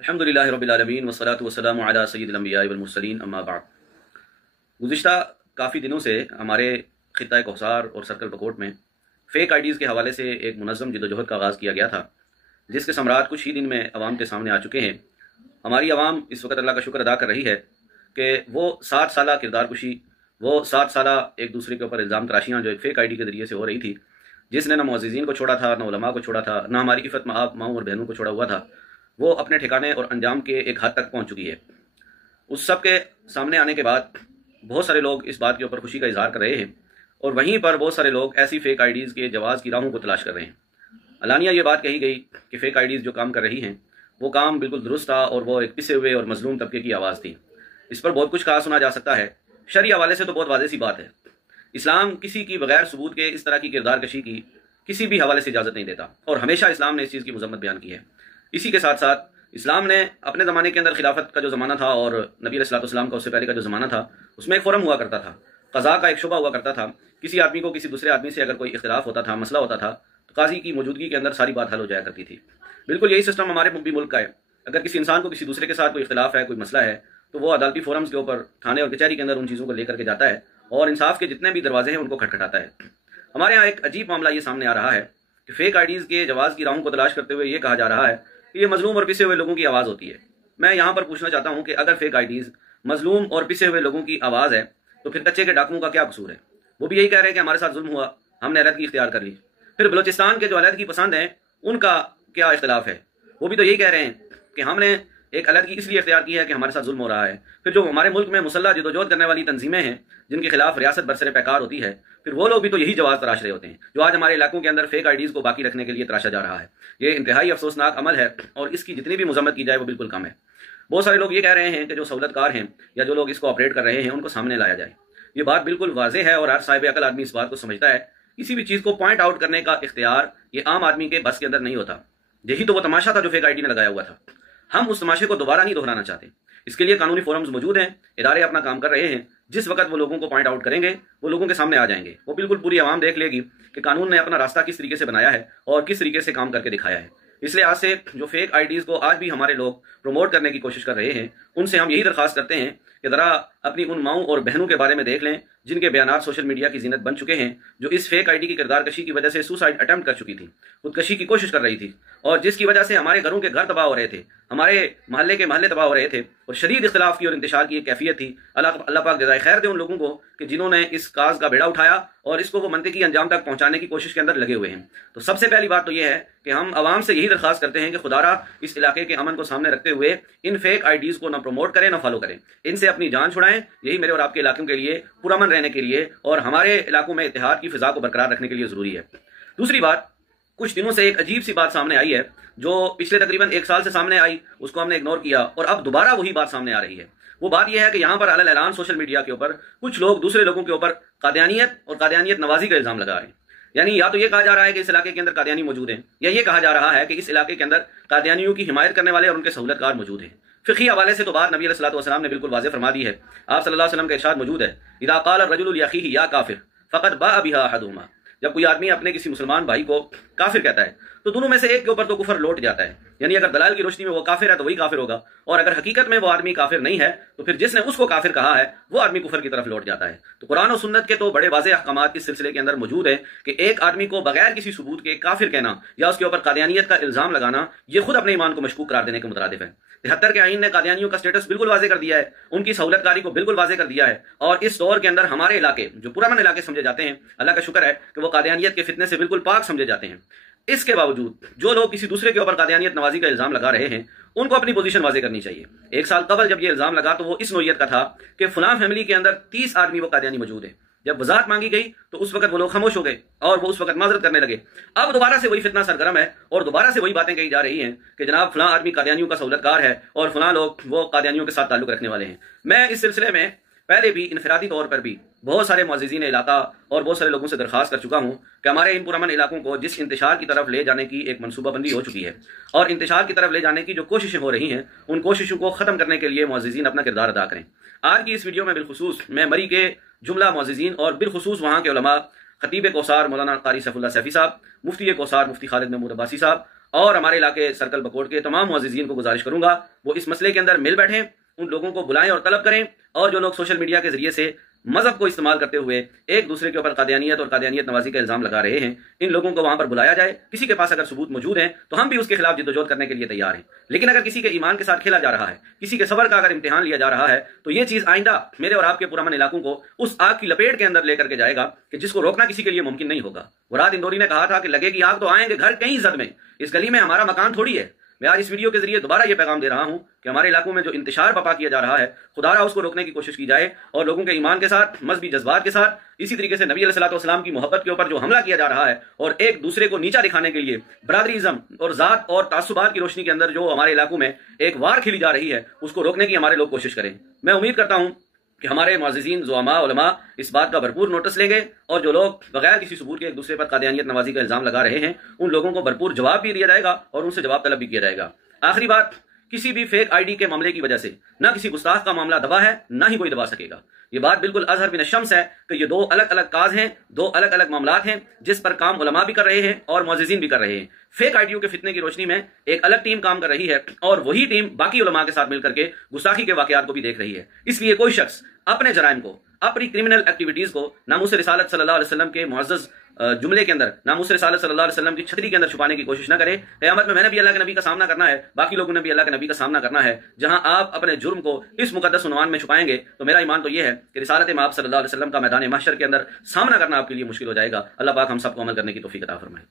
الحمدللہ رب العالمین والصلاۃ والسلام علی سید الانبیاء والمرسلین اما بعد۔ گزشتہ کافی دنوں سے ہمارے خطہ کوثر اور سرکل بکوٹ میں فیک آئی ڈیز کے حوالے سے ایک منظم جدوجہد کا آغاز کیا گیا تھا، جس کے ثمرات کچھ ہی دن میں عوام کے سامنے آ چکے ہیں۔ ہماری عوام اس وقت اللہ کا شکر ادا کر رہی ہے کہ وہ 60 سالہ کردار کشی، وہ 60 سالہ ایک دوسرے کے اوپر الزام تراشیاں جو ایک فیک آئی ڈی کے ذریعے سے ہو رہی تھی، جس نے نہ معززین کو چھوڑا تھا، نہ علماء کو چھوڑا تھا، نہ ہماری عفت مآب ماؤں اور بہنوں کو چھوڑا ہوا تھا، وہ اپنے ٹھکانے اور انجام کے ایک حد تک پہنچ چکی ہے۔ اس سب کے سامنے آنے کے بعد بہت سارے لوگ اس بات کے اوپر خوشی کا اظہار کر رہے ہیں، اور وہیں پر بہت سارے لوگ ایسی فیک آئی ڈیز کے جواز کی راہوں کو تلاش کر رہے ہیں۔ علانیہ یہ بات کہی گئی کہ فیک آئی ڈیز جو کام کر رہی ہیں وہ کام بالکل درست تھا، اور وہ ایک پسے ہوئے اور مظلوم طبقے کی آواز تھی۔ اس پر بہت کچھ کہا سنا جا سکتا ہے، شرعی حوالے سے تو بہت واضح سی بات ہے۔ اسلام کسی کی بغیر ثبوت کے اس طرح کی کردار کشی کی کسی بھی حوالے سے اجازت نہیں دیتا، اور ہمیشہ اسلام نے اس چیز کی مذمت بیان کی ہے۔ اسی کے ساتھ ساتھ اسلام نے اپنے زمانے کے اندر خلافت کا جو زمانہ تھا اور نبی علیہ الصلوۃ والسلام کا اس سے پہلے کا جو زمانہ تھا، اس میں ایک فورم ہوا کرتا تھا، قضاء کا ایک شعبہ ہوا کرتا تھا۔ کسی آدمی کو کسی دوسرے آدمی سے اگر کوئی اختلاف ہوتا تھا، مسئلہ ہوتا تھا، تو قاضی کی موجودگی کے اندر ساری بات حل ہو جایا کرتی تھی۔ بالکل یہی سسٹم ہمارے بھی ملک کا ہے۔ اگر کسی انسان کو کسی دوسرے کے ساتھ کوئی اختلاف ہے، کوئی مسئلہ ہے، تو وہ عدالتی فورمز کے اوپر تھانے اور کچہری کے اندر ان چیزوں کو لے کر کے جاتا ہے اور انصاف کے جتنے بھی دروازے ہیں ان کو کھٹکھٹاتا ہے۔ ہمارے ہاں ایک عجیب معاملہ یہ سامنے آ رہا ہے کہ فیک آئی ڈیز کے جواز کی راہوں کو تلاش کرتے ہوئے یہ کہا جا رہا ہے کہ یہ مظلوم اور پسے ہوئے لوگوں کی آواز ہوتی ہے۔ میں یہاں پر پوچھنا چاہتا ہوں کہ اگر فیک آئی ڈیز مظلوم اور پسے ہوئے لوگوں کی آواز ہے تو پھر کچے کے ڈاکوؤں کا کیا قصور ہے؟ وہ بھی یہی کہہ رہے ہیں کہ ہمارے ساتھ ظلم ہوا، ہم نے علیحدگی اختیار کر لی۔ پھر بلوچستان کے جو علیحدگی پسند ہیں ان کا کیا اختلاف ہے؟ وہ بھی تو یہی کہہ رہے ہیں کہ ہم نے ایک علیحدگی اس لیے اختیار کی ہے کہ ہمارے ساتھ ظلم ہو رہا ہے۔ پھر جو ہمارے ملک میں مسلح جدوجہد کرنے والی تنظیمیں ہیں جن کے خلاف ریاست برسر پیکار ہوتی ہے، پھر وہ لوگ بھی تو یہی جواز تراش رہے ہوتے ہیں جو آج ہمارے علاقوں کے اندر فیک آئی ڈیز کو باقی رکھنے کے لیے تراشا جا رہا ہے۔ یہ انتہائی افسوسناک عمل ہے، اور اس کی جتنی بھی مذمت کی جائے وہ بالکل کم ہے۔ بہت سارے لوگ یہ کہہ رہے ہیں کہ جو سہولت کار ہیں یا جو لوگ اس کو آپریٹ کر رہے ہیں ان کو سامنے لایا جائے۔ یہ بات بالکل واضح ہے، اور ہر صاحب عقل آدمی اس بات کو سمجھتا ہے۔ کسی بھی چیز کو پوائنٹ آؤٹ کرنے کا اختیار یہ عام آدمی کے بس کے اندر نہیں ہوتا۔ یہی تو وہ تماشا تھا جو فیک آئی ڈی نے لگایا ہوا تھا۔ ہم اس تماشے کو دوبارہ نہیں دہرانا چاہتے۔ اس کے لیے قانونی فورمز موجود ہیں، ادارے اپنا کام کر رہے ہیں۔ جس وقت وہ لوگوں کو پوائنٹ آؤٹ کریں گے وہ لوگوں کے سامنے آ جائیں گے، وہ بالکل پوری عوام دیکھ لے گی کہ قانون نے اپنا راستہ کس طریقے سے بنایا ہے اور کس طریقے سے کام کر کے دکھایا ہے۔ اس لیے آج سے جو فیک آئی ڈیز کو آج بھی ہمارے لوگ پروموٹ کرنے کی کوشش کر رہے ہیں، ان سے ہم یہی درخواست کرتے ہیں کہ ذرا اپنی ان ماؤں اور بہنوں کے بارے میں دیکھ لیں جن کے بیانات سوشل میڈیا کی زینت بن چکے ہیں، جو اس فیک آئی ڈی کی کردار کشی کی وجہ سے سوسائڈ اٹمپٹ کر چکی تھی، خودکشی کی کوشش کر رہی تھی، اور جس کی وجہ سے ہمارے گھروں کے گھر تباہ ہو رہے تھے، ہمارے محلے کے محلے تباہ ہو رہے تھے، اور شدید اختلاف کی اور انتشار کی ایک کیفیت تھی۔ اللہ پاک جزائے خیر دے ان لوگوں کو کہ جنہوں نے اس کاز کا بیڑا اٹھایا اور اس کو وہ منطقی انجام تک پہنچانے کی کوشش کے اندر لگے ہوئے ہیں۔ تو سب سے پہلی بات تو یہ ہے کہ ہم عوام سے یہی درخواست کرتے ہیں کہ خدا را اس علاقے کے امن کو سامنے رکھتے ہوئے ان فیک آئی ڈیز کو نہ پروموٹ کریں نہ فالو کریں، ان سے اپنی جان چھڑائیں۔ یہی میرے اور آپ کے علاقوں کے لیے پرامن رہنے کے لیے اور ہمارے علاقوں میں اتحاد کی فضا کو برقرار رکھنے کے لیے ضروری ہے۔ دوسری بات، کچھ دنوں سے ایک عجیب سی بات سامنے آئی ہے جو پچھلے تقریباً 1 سال سے سامنے آئی، اس کو ہم نے اگنور کیا، اور اب دوبارہ وہی بات سامنے آ رہی ہے۔ وہ بات یہ ہے کہ یہاں پر علی اعلان سوشل میڈیا کے اوپر کچھ لوگ دوسرے لوگوں کے اوپر قادیانیت اور قادیانیت نوازی کا الزام لگا رہے ہیں۔ یعنی یا تو یہ کہا جا رہا ہے کہ اس علاقے کے اندر قادیانی موجود ہیں، یا یہ کہا جا رہا ہے کہ اس علاقے کے اندر قادیانیوں کی حمایت کرنے والے اور ان کے سہولت کار موجود ہیں۔ فقہی حوالے سے تو بات نبی علیہ الصلوۃ والسلام نے بالکل واضح فرما دی ہے۔ آپ صلی اللہ علیہ وسلم کا ارشاد موجود ہے، اذا قال الرجل لاخیہ یا کافر فقد باء بها احدهما۔ جب کوئی آدمی اپنے کسی مسلمان بھائی کو کافر کہتا ہے تو دونوں میں سے ایک کے اوپر تو کفر لوٹ جاتا ہے۔ یعنی اگر دلائل کی روشنی میں وہ کافر ہے تو وہی کافر ہوگا، اور اگر حقیقت میں وہ آدمی کافر نہیں ہے تو پھر جس نے اس کو کافر کہا ہے وہ آدمی کفر کی طرف لوٹ جاتا ہے۔ تو قرآن و سنت کے تو بڑے واضح احکامات اس سلسلے کے اندر موجود ہے کہ ایک آدمی کو بغیر کسی ثبوت کے کافر کہنا یا اس کے اوپر قادیانیت کا الزام لگانا یہ خود اپنے ایمان کو مشکوک قرار دینے کے مترادف ہے۔ 73 کے آئین نے قادیانیوں کا سٹیٹس بالکل واضح کر دیا ہے، ان کی سہولت کاری کو بالکل واضح کر دیا ہے، اور اس دور کے اندر ہمارے علاقے جو پرامن علاقے سمجھے جاتے ہیں، اللہ کا شکر ہے کہ وہ قادیانیت کے فتنے سے بالکل پاک سمجھے جاتے ہیں۔ اس کے باوجود جو لوگ کسی دوسرے کے اوپر قادیانیت نوازی کا الزام لگا رہے ہیں ان کو اپنی پوزیشن واضح کرنی چاہیے۔ 1 سال قبل جب یہ الزام لگا تو وہ اس نوعیت کا تھا کہ فلاں فیملی کے اندر 30 آدمی وہ قادیانی موجود ہیں۔ جب وضاحت مانگی گئی تو اس وقت وہ لوگ خاموش ہو گئے اور وہ اس وقت معذرت کرنے لگے۔ اب دوبارہ سے وہی فتنہ سرگرم ہے اور دوبارہ سے وہی باتیں کہی جا رہی ہیں کہ جناب فلاں آدمی قادیانیوں کا سہولت کار ہے اور فلاں لوگ وہ قادیانیوں کے ساتھ تعلق رکھنے والے ہیں۔ میں اس سلسلے میں پہلے بھی انفرادی طور پر بھی بہت سارے معززین علاقہ اور بہت سارے لوگوں سے درخواست کر چکا ہوں کہ ہمارے ان پرامن علاقوں کو جس انتشار کی طرف لے جانے کی ایک منصوبہ بندی ہو چکی ہے اور انتشار کی طرف لے جانے کی جو کوششیں ہو رہی ہیں ان کوششوں کو ختم کرنے کے لیے معززین اپنا کردار ادا کریں۔ آج کی اس ویڈیو میں بالخصوص میں مری کے جملہ معززین اور بالخصوص وہاں کے علماء خطیب کوثر مولانا قاری سیف اللہ سیفی صاحب، مفتی کوثر مفتی خالد محمود عباسی صاحب اور ہمارے علاقے سرکل بکوٹ کے تمام معززین کو گزارش کروں گا وہ اس مسئلے کے اندر مل بیٹھیں، ان لوگوں کو بلائیں اور طلب کریں، اور جو لوگ سوشل میڈیا کے ذریعے سے مذہب کو استعمال کرتے ہوئے ایک دوسرے کے اوپر قادیانیت اور قادیانیت نوازی کا الزام لگا رہے ہیں، ان لوگوں کو وہاں پر بلایا جائے۔ کسی کے پاس اگر ثبوت موجود ہیں تو ہم بھی اس کے خلاف جدوجہد کرنے کے لیے تیار ہیں، لیکن اگر کسی کے ایمان کے ساتھ کھیلا جا رہا ہے، کسی کے صبر کا اگر امتحان لیا جا رہا ہے، تو یہ چیز آئندہ میرے اور آپ کے پرامن علاقوں کو اس آگ کی لپیٹ کے اندر لے کر کے جائے گا کہ جس کو روکنا کسی کے لیے ممکن نہیں ہوگا۔ مراد اندوری نے کہا تھا کہ لگے گی آگ تو آئیں گے گھر کہیں زد میں، اس گلی میں ہمارا مکان تھوڑی ہے۔ میں آج اس ویڈیو کے ذریعے دوبارہ یہ پیغام دے رہا ہوں کہ ہمارے علاقوں میں جو انتشار بپا کیا جا رہا ہے، خدا را اس کو روکنے کی کوشش کی جائے، اور لوگوں کے ایمان کے ساتھ، مذہبی جذبات کے ساتھ، اسی طریقے سے نبی علیہ الصلوۃ والسلام کی محبت کے اوپر جو حملہ کیا جا رہا ہے، اور ایک دوسرے کو نیچا دکھانے کے لیے برادریزم اور ذات اور تعصبات کی روشنی کے اندر جو ہمارے علاقوں میں ایک وار کھیلی جا رہی ہے، اس کو روکنے کی ہمارے لوگ کوشش کریں۔ میں امید کرتا ہوں کہ ہمارے معززین زعماء علماء اس بات کا بھرپور نوٹس لیں گے، اور جو لوگ بغیر کسی ثبوت کے ایک دوسرے پر قادیانیت نوازی کا الزام لگا رہے ہیں، ان لوگوں کو بھرپور جواب بھی دیا جائے گا اور ان سے جواب طلب بھی کیا جائے گا۔ آخری بات، کسی بھی فیک آئی ڈی کے معاملے کی وجہ سے نہ کسی گستاخ کا معاملہ دبا ہے، نہ ہی کوئی دبا سکے گا۔ یہ بات بالکل اظہر بن الشمس ہے کہ یہ دو الگ الگ کاز ہیں، دو الگ الگ معاملات ہیں جس پر کام علماء بھی کر رہے ہیں اور معززین بھی کر رہے ہیں۔ فیک آئی ڈیوں کے فتنے کی روشنی میں ایک الگ ٹیم کام کر رہی ہے، اور وہی ٹیم باقی علماء کے ساتھ مل کر کے گستاخی کے واقعات کو بھی دیکھ رہی ہے۔ اس لیے کوئی شخص اپنے جرائم کو، اپنی کرمنل ایکٹیویٹیز کو ناموس رسالت صلی اللہ علیہ وسلم کے معزز جملے کے اندر، ناموس رسالت صلی اللہ علیہ وسلم کی چھتری کے اندر چھپانے کی کوشش نہ کرے۔ قیامت میں نے بھی اللہ کے نبی کا سامنا کرنا ہے، باقی لوگوں نے بھی اللہ کے نبی کا سامنا کرنا ہے۔ جہاں آپ اپنے جرم کو اس مقدس عنوان میں چھپائیں گے تو میرا ایمان تو یہ ہے کہ رسالت مآب صلی اللہ علیہ وسلم کا میدان محشر کے اندر سامنا کرنا آپ کے لیے مشکل ہو جائے گا۔ اللہ پاک ہم سب کو عمل کرنے کی توفیق عطا فرمائے۔